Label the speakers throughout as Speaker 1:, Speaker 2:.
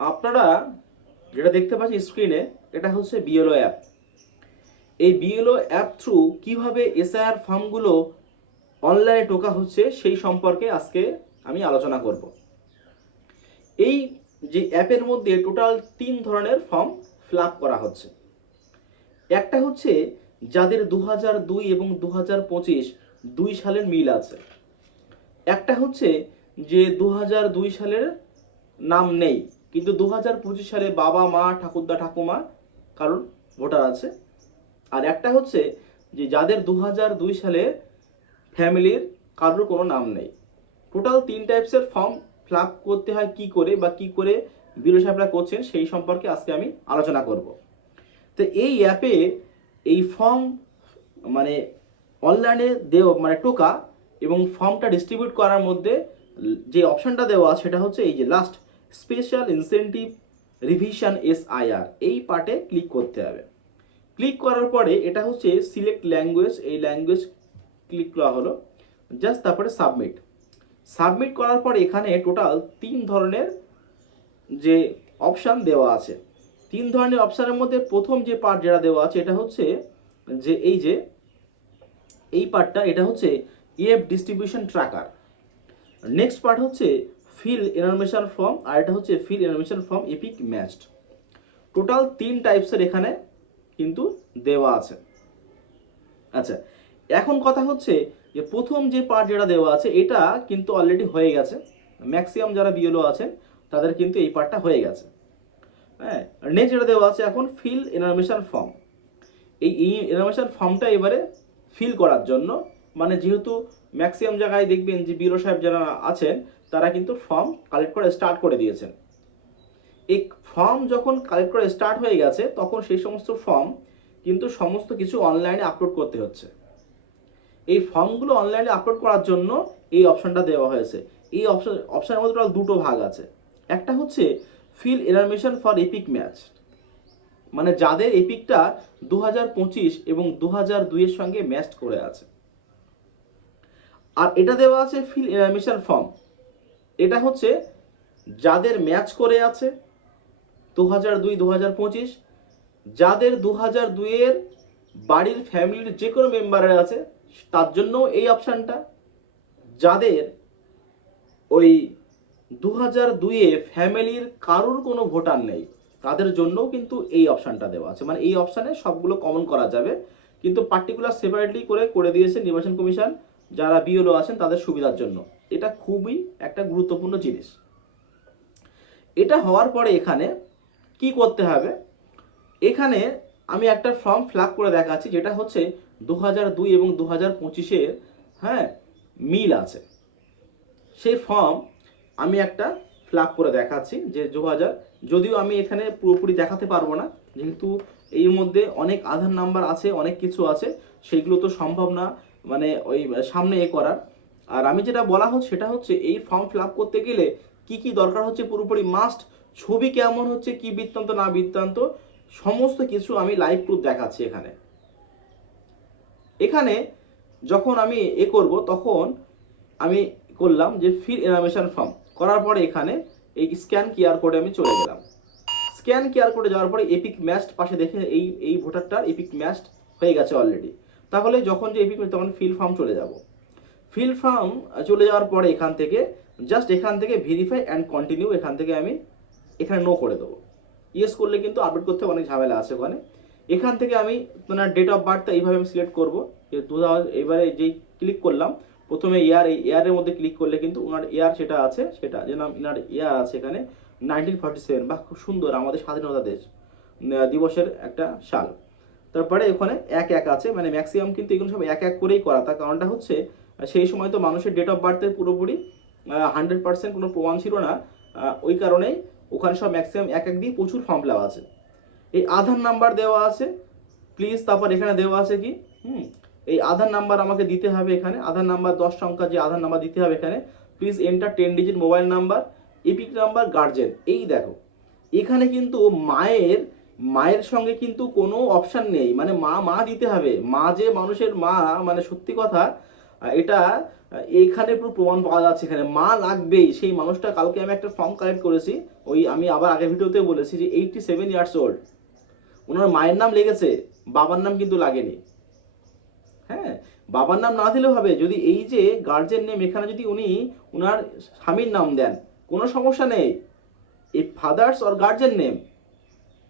Speaker 1: আপনারা যেটা দেখতে পাচ্ছেন স্ক্রিনে এটা হচ্ছে বিএলও অ্যাপ এই বিএলও অ্যাপ থ্রু কীভাবে এসআইআর ফর্মগুলো অনলাইনে টোকা হচ্ছে, সেই সম্পর্কে আজকে আমি আলোচনা করব। এই যে অ্যাপের মধ্যে টোটাল তিন ধরনের ফর্ম ফিল করা হচ্ছে। একটা হচ্ছে যাদের দু দুই এবং দু পঁচিশ দুই সালের মিল আছে। একটা হচ্ছে যে দু দুই সালের নাম নেই। কিন্তু দু হাজার পঁচিশ সালে বাবা, মা, ঠাকুরদা, ঠাকুমা কারোর ভোটার আছে। আর একটা হচ্ছে যে যাদের দু দুই সালে ফ্যামিলির কারোর কোনো নাম নেই। টোটাল তিন টাইপসের ফর্ম ফিল করতে হয় কি করে বা কি করে বিরো সাহেবরা করছেন সেই সম্পর্কে আজকে আমি আলোচনা করব। তো এই অ্যাপে এই ফর্ম মানে অনলাইনে দেওয়া মানে টোকা এবং ফর্মটা ডিস্ট্রিবিউট করার মধ্যে যে অপশানটা দেওয়া সেটা হচ্ছে এই যে last special incentive revision S IR এই পার্টে ক্লিক করতে হবে। ক্লিক করার পরে এটা হচ্ছে সিলেক্ট ল্যাঙ্গুয়েজ এই ল্যাঙ্গুয়েজ ক্লিক করা হলো। জাস্ট তারপরে সাবমিট সাবমিট করার পরে এখানে টোটাল তিন ধরনের যে অপশান দেওয়া আছে। তিন ধরনের অপশানের মধ্যে প্রথম যে পার্ট যেটা দেওয়া আছে, এটা হচ্ছে যে এই যে এই পার্টটা এটা হচ্ছে EF distribution tracker next part হচ্ছে ফিল ইনফরমেশন ফর্ম আর এটা হচ্ছে fill information form EPIC matched total তিন টাইপসের এখানে কিন্তু দেওয়া আছে। আচ্ছা এখন কথা হচ্ছে যে প্রথম যে পার্ট যেটা দেওয়া আছে, এটা কিন্তু অলরেডি হয়ে গেছে। ম্যাক্সিমাম যারা বিএলও আছেন, তাদের কিন্তু এই পার্টটা হয়ে গেছে। হ্যাঁ নেক্সট যেটা দেওয়া আছে এখন ফিল ইনফরমেশন ফর্ম এই ইনফরমেশন ফর্মটা এবারে ফিল করার জন্য মানে যেহেতু ম্যাক্সিমাম জায়গায় দেখবেন যে বিরো সাহেব যারা আছেন তারা কিন্তু ফর্ম কালেক্ট করে স্টার্ট করে দিয়েছেন। এই ফর্ম যখন কালেক্ট করে স্টার্ট হয়ে গেছে, তখন সেই সমস্ত ফর্ম কিন্তু সমস্ত কিছু অনলাইনে আপলোড করতে হচ্ছে। এই ফর্মগুলো অনলাইনে আপলোড করার জন্য এই অপশানটা দেওয়া হয়েছে। এই অপশন অপশানের মধ্যে টোটাল দুটো ভাগ আছে। একটা হচ্ছে fill information for EPIC match মানে যাদের এপিকটা দু হাজার পঁচিশ এবং দু হাজার দুইয়ের সঙ্গে ম্যাচ করে আছে। আর এটা দেওয়া আছে ফিল ইনফরমেশন ফর্ম এটা হচ্ছে যাদের ম্যাচ করে আছে দু হাজার দুই দু হাজার পঁচিশ, যাদের দু হাজার দুইয়ের বাড়ির ফ্যামিলির যে কোনো মেম্বারের আছে, তার জন্য এই অপশানটা যাদের ওই দু হাজার দুইয়ে ফ্যামিলির কারোর কোনো ভোটার নেই, তাদের জন্যও কিন্তু এই অপশানটা দেওয়া আছে। মানে এই অপশানে সবগুলো কমন করা যাবে। কিন্তু পার্টিকুলার সেপারেটলি করে করে দিয়েছে নির্বাচন কমিশন, যারা বিএলও আছেন তাদের সুবিধার জন্য। এটা খুবই একটা গুরুত্বপূর্ণ জিনিস। এটা হওয়ার পরে এখানে কি করতে হবে? এখানে আমি একটা ফর্ম ফ্ল্যাগ করে দেখাচ্ছি, যেটা হচ্ছে দু দুই এবং দু হাজার পঁচিশের হ্যাঁ মিল আছে। সেই ফর্ম আমি একটা ফ্ল্যাগ করে দেখাচ্ছি, যে দু হাজার যদিও আমি এখানে পুরোপুরি দেখাতে পারব না, যেহেতু এর মধ্যে অনেক আধার নাম্বার আছে, অনেক কিছু আছে, সেইগুলো তো সম্ভব না মানে ওই সামনে এ করার। আর আমি যেটা বলা হচ্ছে সেটা হচ্ছে এই ফর্ম ফিল করতে গেলে কি কি দরকার হচ্ছে পুরোপুরি মাস্ট ছবি কেমন হচ্ছে, কি বৃত্তান্ত, না বৃত্তান্ত, সমস্ত কিছু আমি লাইভ প্রুফ দেখাচ্ছি এখানে। এখানে যখন আমি এ করব, তখন আমি করলাম যে ফিল ইনফরমেশন ফর্ম করার পরে এখানে এই স্ক্যান কিউআর কোডে আমি চলে গেলাম। স্ক্যান কিউআর কোডে যাওয়ার পরে এপিক ম্যাচড পাশে দেখে এই এই ভোটারটার এপিক ম্যাচড হয়ে গেছে অলরেডি তাহলে যখন যে এপিক তখন ফিল ফর্ম চলে যাব। ফিল ফর্ম চলে যাওয়ার পরে এখান থেকে জাস্ট এখান থেকে ভেরিফাই অ্যান্ড কন্টিনিউ এখান থেকে আমি এখানে নো করে দেবো। ইয়েস করলে কিন্তু আপডেট করতে অনেক ঝামেলা আছে ওখানে। এখান থেকে আমি তোমার ডেট অফ বার্থটা এইভাবে আমি সিলেক্ট করব। যে দু এবারে যেই ক্লিক করলাম, প্রথমে ইয়ার এই ইয়ারের মধ্যে ক্লিক করলে কিন্তু ওনার ইয়ার সেটা আছে, সেটা যে নাম ইনার ইয়ার আছে এখানে নাইনটিন ফর্টি সেভেন বা খুব সুন্দর, আমাদের স্বাধীনতা দেশ দিবসের একটা সাল। তারপরে ওখানে এক এক আছে মানে ম্যাক্সিমাম কিন্তু এগুলো সব এক এক করেই করা। তার কারণটা হচ্ছে সেই সময় তো মানুষের ডেট অফ বার্থের পুরোপুরি হান্ড্রেড পার্সেন্ট কোনো প্রমাণ ছিল না। ওই কারণেই ওখানে সব ম্যাক্সিমাম এক এক দিয়ে প্রচুর ফর্ম দেওয়া আছে। এই আধার নাম্বার দেওয়া আছে। প্লিজ তারপর এখানে দেওয়া আছে কি? হুম, এই আধার নাম্বার আমাকে দিতে হবে এখানে। আধার নাম্বার দশ সংখ্যা যে আধার নাম্বার দিতে হবে এখানে। Please enter ten digit mobile number EPIC number guardian এই দেখো, এখানে কিন্তু মায়ের মায়ের সঙ্গে কিন্তু কোনো অপশান নেই। মানে মা মা দিতে হবে। মা যে মানুষের মা মানে সত্যি কথা এটা এইখানে পুরো প্রমাণ পাওয়া যাচ্ছে এখানে। মা লাগবেই। সেই মানুষটা কালকে আমি একটা ফর্ম কালেক্ট করেছি। ওই আমি আবার আগের ভিডিওতে বলেছি যে এইটটি সেভেন ইয়ার্স ওল্ড ওনার মায়ের নাম লেগেছে। বাবার নাম কিন্তু লাগেনি। হ্যাঁ বাবার নাম না দিলেও হবে। যদি এই যে গার্জেন নেম এখানে যদি উনি ওনার স্বামীর নাম দেন, কোনো সমস্যা নেই। A father's or guardian name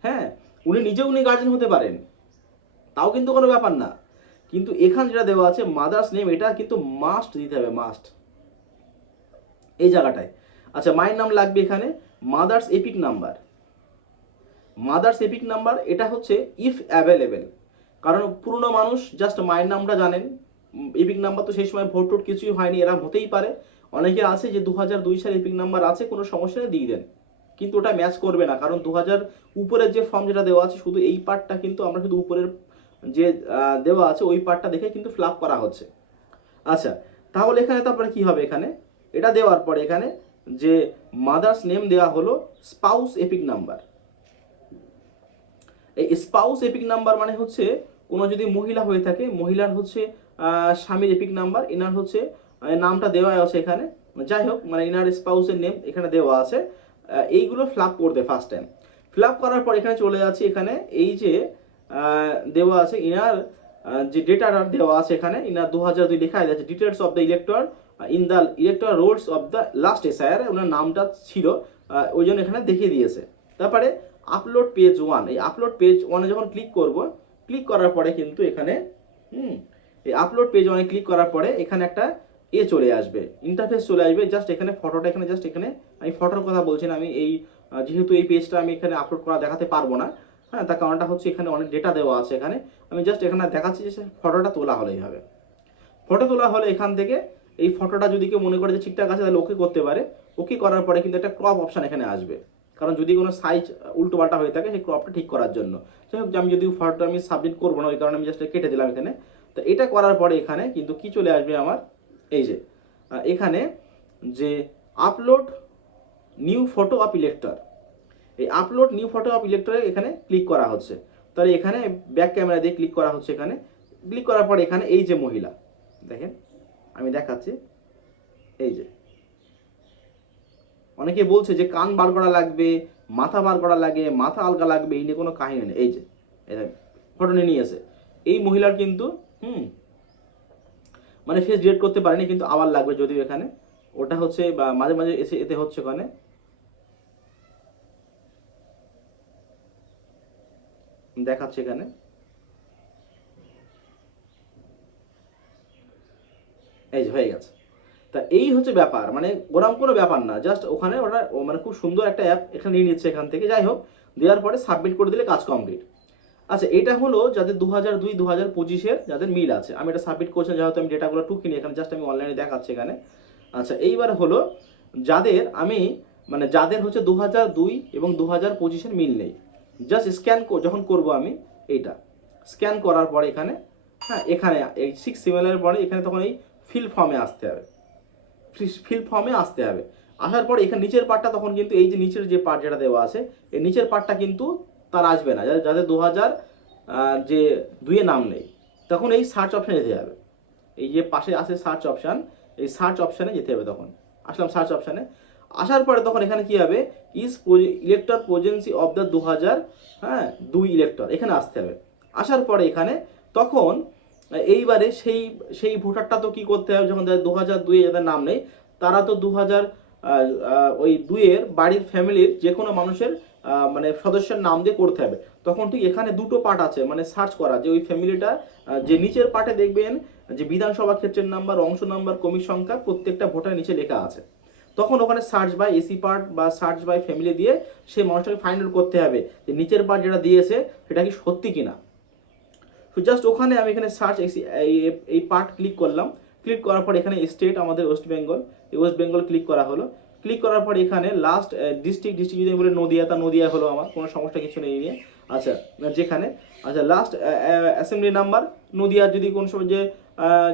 Speaker 1: হ্যাঁ উনি নিজেও উনি গার্জেন হতে পারেন। তাও কিন্তু কোনো ব্যাপার না। কিন্তু এখানে যেটা দেওয়া আছে মাদার্স নেম এটা কিন্তু মাস্ট দিতে হবে মাস্ট এই জায়গাটায়। আচ্ছা মায়ের নাম লাগবে এখানে mother's EPIC number mother's EPIC number এটা হচ্ছে ইফ অ্যাভেলেবেল কারণ পুরনো মানুষ জাস্ট মায়ের নামটা জানেন। এপিক নাম্বার তো সেই সময় ভোট টোট কিছুই হয়নি এরা হতেই পারে। অনেকে আছে যে দু হাজার দুই সালে এপিক নাম্বার আছে, কোনো সমস্যা দিয়ে দেন। কিন্তু ওটা ম্যাচ করবে না, কারণ দু হাজার উপরের যে ফর্ম যেটা দেওয়া আছে, শুধু এই পার্টটা কিন্তু আমরা শুধু উপরের যে দেওয়া আছে, ওই পার্টটা দেখে কিন্তু ফ্লাপ করা হচ্ছে। আচ্ছা তাহলে এখানে তারপরে কি হবে এখানে? এটা দেওয়ার পরে এখানে যে মাদার্স নেম দেওয়া হলো স্পাউস এপিক নাম্বার এই স্পাউস এপিক নাম্বার মানে হচ্ছে, কোনো যদি মহিলা হয়ে থাকে, মহিলার হচ্ছে স্বামীর এপিক নাম্বার এনার হচ্ছে নামটা দেওয়া আছে এখানে। যাই হোক মানে এনার স্পাউসের নেম এখানে দেওয়া আছে। এইগুলো ফ্লাপ করতে ফার্স্ট টাইম ফ্লাপ করার পর এখানে চলে যাচ্ছে এখানে, এই যে দেওয়া আছে। ইনার যে ডেটাটা দেওয়া আছে এখানে, ইনার দু হাজার দুই লেখা আছে details of the elector in the elector rolls of the last SIR ওনার নামটা ছিল ওই জন্য এখানে দেখিয়ে দিয়েছে। তারপরে আপলোড পেজ ওয়ান এই আপলোড পেজ ওয়ানে যখন ক্লিক করব ক্লিক করার পরে কিন্তু এখানে, হুম, এই আপলোড পেজ ওয়ানে ক্লিক করার পরে এখানে একটা এ চলে আসবে ইন্টারফেস চলে আসবে। জাস্ট এখানে ফটোটা এখানে জাস্ট এখানে আমি ফটোর কথা বলছি না, আমি এই যেহেতু এই পেজটা আমি এখানে আপলোড করা দেখাতে পারব না হ্যাঁ তার কারণটা হচ্ছে এখানে অনেক ডেটা দেওয়া আছে এখানে। আমি জাস্ট এখানে দেখাচ্ছি যে ফটোটা তোলা হলেই হবে। ফটো তোলা হলে এখান থেকে এই ফটোটা যদি কেউ মনে করে যে ঠিকঠাক আছে, তাহলে ওকে করতে পারে? ওকে করার পরে কিন্তু একটা ক্রপ অপশান এখানে আসবে। কারণ যদি কোনো সাইজ উল্টো পাল্টা হয়ে থাকে, সেই ক্রপটা ঠিক করার জন্য। যাই হোক আমি যদি ফটোটা আমি সাবমিট করব না, ওই কারণে আমি জাস্ট কেটে দিলাম এখানে। তো এটা করার পরে এখানে কিন্তু কি চলে আসবে আমার? এই যে এখানে যে upload new photo of elector এই আপলোড নিউ ফটো অফ ইলেক্টরে এখানে ক্লিক করা হচ্ছে। তাহলে এখানে ব্যাক ক্যামেরা দিয়ে ক্লিক করা হচ্ছে এখানে। ক্লিক করার পর এখানে এই যে মহিলা, দেখেন, আমি দেখাচ্ছি, এই যে। অনেকে বলছে যে কান বার করা লাগবে, মাথা বার করা লাগে, মাথা আলগা লাগবে, এই নিয়ে কোনো কাহিনী নেই। এই যে ফটো নিয়ে নিয়েছে। এই মহিলার কিন্তু, হুম মানে ফেস ডিলেট করতে পারেনি, কিন্তু আবার লাগবে যদিও এখানে। ওটা হচ্ছে, বা মাঝে মাঝে এসে এতে হচ্ছে ওখানে। দেখাচ্ছে এখানে। এই যে, হয়ে গেছে। তা এই হচ্ছে ব্যাপার মানে ওরকম কোনো ব্যাপার না জাস্ট ওখানে ওরা মানে খুব সুন্দর একটা অ্যাপ এখানে নিয়ে নিচ্ছে এখান থেকে। যাই হোক, দেওয়ার পরে সাবমিট করে দিলে কাজ কমপ্লিট আচ্ছা এটা হলো যাদের দু হাজার দুই দু হাজার পঁচিশের যাদের মিল আছে। আমি এটা সাবমিট করছি, যেহেতু আমি ডেটাগুলো টুকিনি, এখানে জাস্ট আমি অনলাইনে দেখাচ্ছি এখানে। আচ্ছা এইবার হলো যাদের আমি মানে যাদের হচ্ছে দু হাজার দুই এবং দু হাজার পঁচিশের মিল নেই। জাস্ট স্ক্যান যখন করব আমি, এইটা। স্ক্যান করার পরে এখানে হ্যাঁ এখানে, এই সিক্স সিমিলার পরে এখানে তখন এই ফিল ফর্মে আসতে হবে। ফিল ফর্মে আসতে হবে। আসার পর এখানে নিচের পার্টটা তখন কিন্তু এই যে নিচের যে পার্ট যেটা দেওয়া আছে, এই নিচের পার্টটা কিন্তু তার আসবে না। যাদের যাদের দু হাজার যে দুইয়ে নাম নেই। তখন এই সার্চ অপশানে যেতে হবে। এই যে পাশে আছে সার্চ অপশান এই সার্চ অপশানে যেতে হবে তখন। আসলাম সার্চ অপশানে আসার পরে তখন এখানে কি হবে? ইজ ইলেক্টর পোজেন্সি অফ দ্য দু হাজার হ্যাঁ দুই ইলেক্টর এখানে আসতে হবে। আসার পরে এখানে তখন, এইবারে সেই সেই ভোটারটা তো কি করতে হবে? যখন দু হাজার দুইয়ে যাদের নাম নেই, তারা তো দু হাজার ওই দুইয়ের বাড়ির ফ্যামিলির যে কোনো মানুষের মানে সদস্যের নাম দিয়ে করতে হবে। তখন ঠিক এখানে দুটো পার্ট আছে মানে সার্চ করা, যে ওই ফ্যামিলিটা যে নিচের পার্টে দেখবেন, যে বিধানসভা ক্ষেত্রের নাম্বার অংশ নাম্বার কমি সংখ্যা প্রত্যেকটা ভোটার নিচে লেখা আছে। তখন ওখানে সার্চ বাই এসি পার্ট বা সার্চ বাই ফ্যামিলি দিয়ে সেই মানুষটাকে ফাইন্ড আউট করতে হবে যে নিচের পার্ট যেটা দিয়েছে, সেটা কি সত্যি কিনা। তো জাস্ট ওখানে আমি এখানে সার্চ এসি এই পার্ট ক্লিক করলাম। ক্লিক করার পর এখানে স্টেট আমাদের ওয়েস্ট বেঙ্গল এই ওয়েস্ট বেঙ্গল ক্লিক করা হলো। ক্লিক করার পর এখানে লাস্ট ডিস্ট্রিক্ট ডিস্ট্রিক্ট যদি বলি নদিয়া, তা নদিয়া হলো আমার, কোনো সমস্যা কিছু নেই নিয়ে। আচ্ছা যেখানে আচ্ছা লাস্ট অ্যাসেম্বলি নাম্বার নদিয়ার যদি কোন সময় যে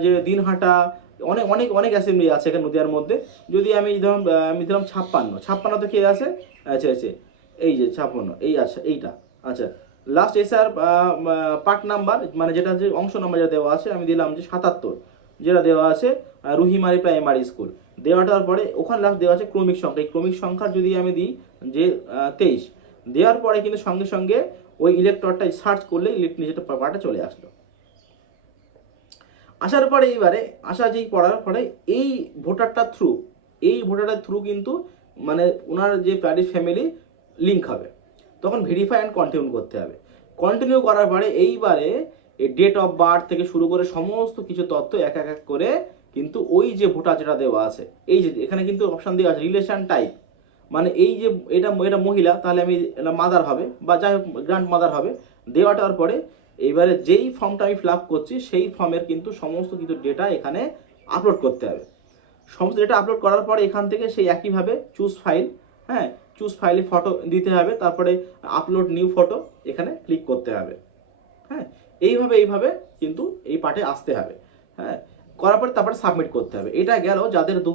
Speaker 1: যে দিনহাটা অনেক অনেক অনেক অ্যাসেম্বলি আছে এখানে নদিয়ার মধ্যে। যদি আমি ধরুন আমি ধরলাম ছাপ্পান্ন ছাপ্পান্নতে কে আছে? আচ্ছা আচ্ছা এই যে ছাপ্পান্ন, এই আচ্ছা এইটা আচ্ছা। লাস্ট এসআর পার্ট নাম্বার মানে যেটা যে অংশ নাম্বার যেটা দেওয়া আছে, আমি দিলাম যে সাতাত্তর, যেটা দেওয়া আছে রুহিমারি প্রাইমারি স্কুল দেওয়াটার পরে ওখানে লাস্ট দেওয়া আছে ক্রমিক সংখ্যা। এই ক্রমিক সংখ্যার যদি আমি দিই, যে তেইশ, দেওয়ার পরে কিন্তু সঙ্গে সঙ্গে ওই ইলেকট্রনটা সার্চ করলে ইলেকট্রন যেটা পার্টে চলে আসলো। আসার পরে এইবারে, আসা যেই পড়ার পরে এই ভোটারটা থ্রু এই ভোটারটার থ্রু কিন্তু মানে ওনার যে প্যারিস ফ্যামিলি লিঙ্ক হবে। তখন ভেরিফাই অ্যান্ড কন্টিনিউ করতে হবে। কন্টিনিউ করার পরে এইবারে এই ডেট অফ বার্থ থেকে শুরু করে সমস্ত কিছু তথ্য এক এক এক করে কিন্তু ওই যে ভোটার যেটা দেওয়া আছে, এই যে এখানে কিন্তু অপশান দেওয়া আছে রিলেশন টাইপ মানে এই যে এটা এটা মহিলা, তাহলে আমি এটা মাদার হবে বা যাই হোক গ্র্যান্ড মাদার হবে। দেওয়াটার পরে এইবারে যেই ফর্মটা আমি ফিল করছি, সেই ফর্মের কিন্তু সমস্ত কিছু ডেটা এখানে আপলোড করতে হবে। সমস্ত ডেটা আপলোড করার পরে এখান থেকে সেই একইভাবে চুজ ফাইল হ্যাঁ চুজ ফাইলে ফটো দিতে হবে, তারপরে আপলোড নিউ ফটো এখানে ক্লিক করতে হবে। হ্যাঁ এইভাবে এইভাবে কিন্তু এই পার্টে আসতে হবে। হ্যাঁ করার পরে তারপরে সাবমিট করতে হবে। এটা গেল যাদের দু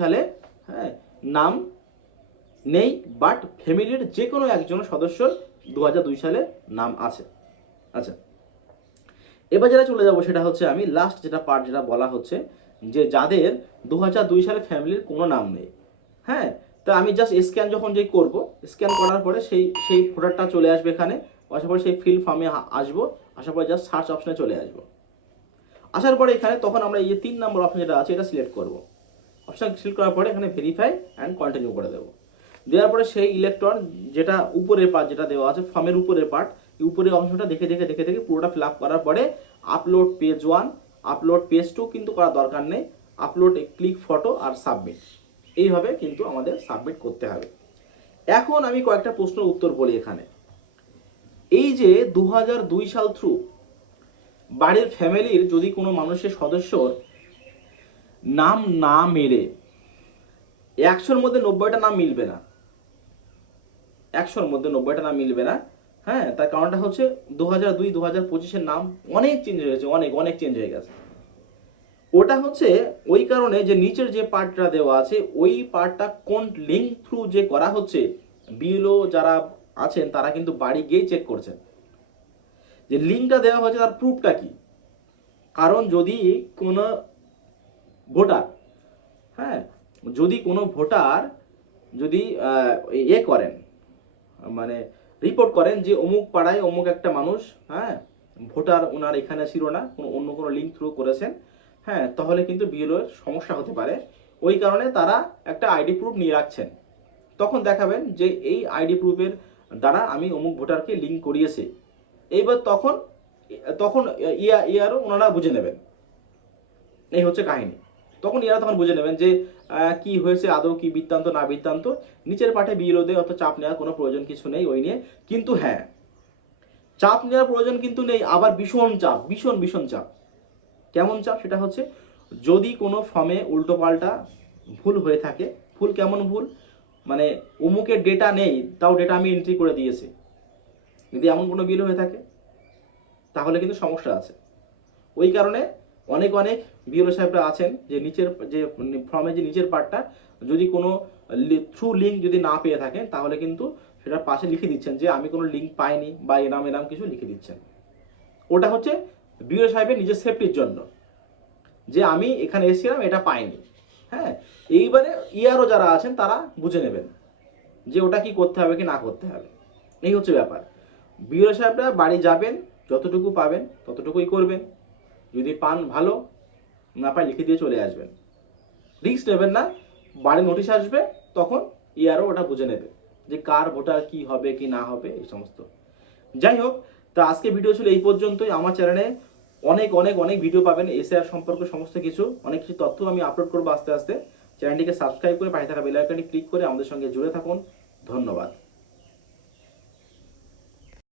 Speaker 1: সালে হ্যাঁ নাম নেই বাট ফ্যামিলির যে কোনো একজন সদস্যর দু সালে নাম আছে। আচ্ছা। এবার যেটা চলে যাব সেটা হচ্ছে আমি লাস্ট যেটা পার্ট যেটা বলা হচ্ছে, যে যাদের দু সালে ফ্যামিলির কোনো নাম নেই হ্যাঁ? তো আমি জাস্ট স্ক্যান যখন যেই করব স্ক্যান করার পরে সেই সেই ফোটারটা চলে আসবে এখানে, আসার পরে সেই ফিল ফর্মে আসব, আসার পরে জাস্ট সার্চ অপশনে চলে আসব। আসার পরে এখানে তখন আমরা এই যে তিন নম্বর অপশন যেটা আছে এটা সিলেক্ট করব। অপশন সিলেক্ট করার পরে এখানে ভেরিফাই অ্যান্ড কন্টিনিউ করে দেবো। দেওয়ার পরে সেই ইলেকট্রন যেটা উপরের পার্ট যেটা দেওয়া আছে ফর্মের উপরের পার্ট উপরের অংশটা দেখে দেখে দেখে দেখে পুরোটা ফিল করার পরে upload page one upload page two কিন্তু করার দরকার নেই। আপলোড ক্লিক ফটো আর সাবমিট এইভাবে কিন্তু আমাদের সাবমিট করতে হবে। এখন আমি কয়েকটা প্রশ্নের উত্তর বলি এখানে। এই যে দু সাল থ্রু বাড়ির ফ্যামিলির যদি কোনো মানুষের সদস্যর নাম না মেরে, একশোর মধ্যে নব্বইটা নাম মিলবে না। একশোর মধ্যে নব্বইটা নাম মিলবে না। হ্যাঁ তার কারণটা হচ্ছে দু হাজার দুই দু হাজার পঁচিশের নাম অনেক চেঞ্জ হয়েছে অনেক অনেক চেঞ্জ হয়ে গেছে। ওটা হচ্ছে ওই কারণে যে নিচের যে পার্টটা দেওয়া আছে, ওই পার্টটা কোন লিঙ্ক থ্রু যে করা হচ্ছে, বিএলও যারা আছেন, তারা কিন্তু বাড়ি গিয়েই চেক করছেন। যে লিঙ্কটা দেওয়া হয়েছে, তার প্রুফটা কি? কারণ যদি কোনো ভোটার হ্যাঁ যদি কোনো ভোটার যদি ইয়ে করেন মানে রিপোর্ট করেন যে অমুক পাড়ায় অমুক একটা মানুষ হ্যাঁ ভোটার ওনার এখানে ছিল না, কোনো অন্য কোনো লিঙ্ক থ্রু করেছেন হ্যাঁ তাহলে কিন্তু বিএলও এর সমস্যা হতে পারে। ওই কারণে তারা একটা আইডি প্রুফ নিয়ে রাখছেন। তখন দেখাবেন যে এই আইডি প্রুফের দ্বারা আমি অমুক ভোটারকে লিঙ্ক করিয়েছি। এইবার তখন তখন ইয়া, ইয়ারও ওনারা বুঝে নেবেন। এই হচ্ছে কাহিনী। তখন এরা তখন বুঝে নেবেন যে কি হয়েছে, আদৌ কি বৃত্তান্ত, না বৃত্তান্ত। নিচের পাঠে বিরোধে অত চাপ নেওয়ার কোনো প্রয়োজন কিছু নেই ওই নিয়ে। কিন্তু হ্যাঁ চাপ নেওয়ার প্রয়োজন কিন্তু নেই, আবার ভীষণ চাপ, ভীষণ ভীষণ চাপ। কেমন চাপ? সেটা হচ্ছে যদি কোনো ফর্মে উল্টোপাল্টা ভুল হয়ে থাকে, ভুল কেমন ভুল? মানে অমুকের ডেটা নেই, তাও ডেটা আমি এন্ট্রি করে দিয়েছি। যদি এমন কোনো বিল হয়ে থাকে, তাহলে কিন্তু সমস্যা আছে। ওই কারণে অনেক অনেক বিওলো সাহেবরা আছেন যে নিচের যে ফর্মে যে নিচের পার্টটা যদি কোনো থ্রু লিঙ্ক যদি না পেয়ে থাকেন, তাহলে কিন্তু সেটার পাশে লিখে দিচ্ছেন যে আমি কোনো লিঙ্ক পাইনি বা এনাম এনাম কিছু লিখে দিচ্ছেন। ওটা হচ্ছে বিওলো সাহেবের নিজের সেফটির জন্য। যে আমি এখানে এসেছিলাম, এটা পাইনি। হ্যাঁ? এইবারে ইয়ারও যারা আছেন, তারা বুঝে নেবেন যে ওটা কি করতে হবে, কি না করতে হবে। এই হচ্ছে ব্যাপার। বিওলো সাহেবরা বাড়ি যাবেন, যতটুকু পাবেন, ততটুকুই করবেন। যদি পান ভালো, না পায় লিখে দিয়ে চলে আসবেন। রিস্ক নেবেন না, বাড়ি নোটিশ আসবে, তখন ইয়ারও ওটা বুঝে নেবে যে কার ভোটার কি হবে, কি না হবে, এই সমস্ত। যাই হোক, তা আজকে ভিডিও ছিল এই পর্যন্তই। আমার চ্যানেলে অনেক অনেক অনেক ভিডিও পাবেন এসআর সম্পর্কে সমস্ত কিছু। অনেক কিছু তথ্য আমি আপলোড করব আস্তে আস্তে। চ্যানেলটিকে সাবস্ক্রাইব করে পাশে থাকা বেল আইকনটি ক্লিক করে আমাদের সঙ্গে জুড়ে থাকুন। ধন্যবাদ।